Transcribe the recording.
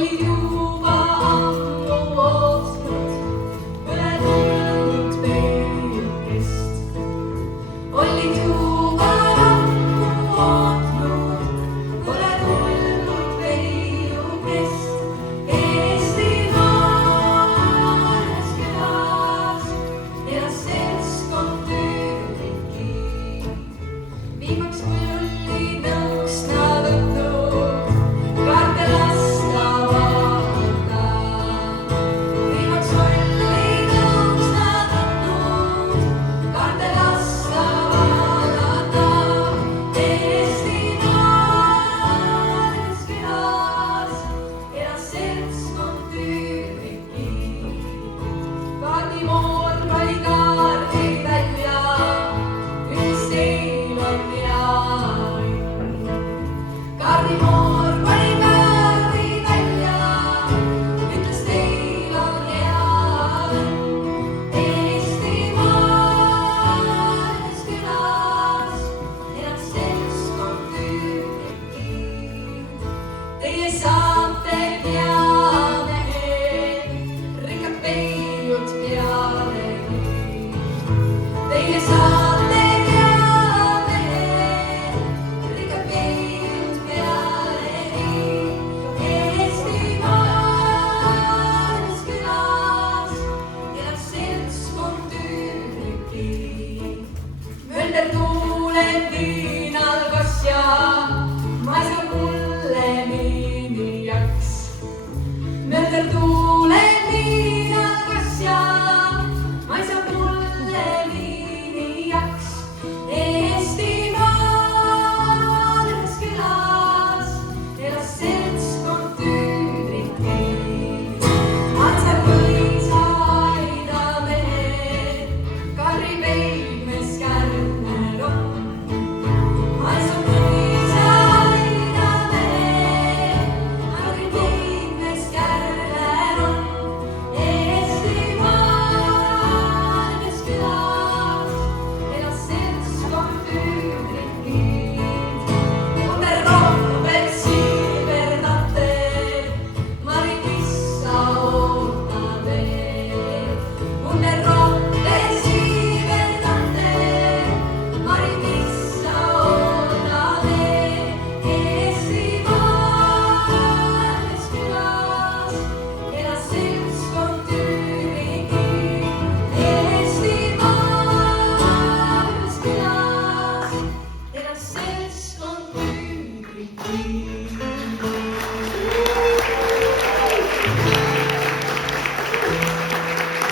olid juba ammu ootnud üle tulnud peidukest. Olid juba ammu ootnud üle tulnud peidukest. Eestimaales külas elas seltskond tüdruki. Viimaks kui oli nõksna võtnud kaarte lasta vaadata. Viimaks oli nõksna võtnud kaarte lasta vaadata. Eestimaales külas elas seltskond tüdruki. Kaardimoor pani kaardi välja, ütles teil on hea õnn. Kaardimoor pani kaardi välja, ütles teil on hea õnn. Eestimaales külas elas seltskond tüdruki. Teie saate peamehed, rikkad peidud pealegi. Teie saate peamehed, rikkad peidud pealegi. Eestimaales külas elas seltskond tüdruki. Mölder tuuleb viinal kosja, ma ei saa mulle miinijaks. Mölder tuuleb viinal kosja, ma ei saa mulle miinijaks. Eestimaales külas elas seltskond tüdruki. Atse põlisaida mehed, Karri peidmees Kärner on. Atse põlisaida mehed, Karri peidmees Kärner on. Eestimaales külas elas seltskond tüdruki. Unne Robert Silverdate, Mari-Liisa ootade. Unne Robert Silverdate, Mari-Liisa ootade. Eestimaales külas elas seltskond tüdruki. Eestimaales külas elas seltskond tüdruki.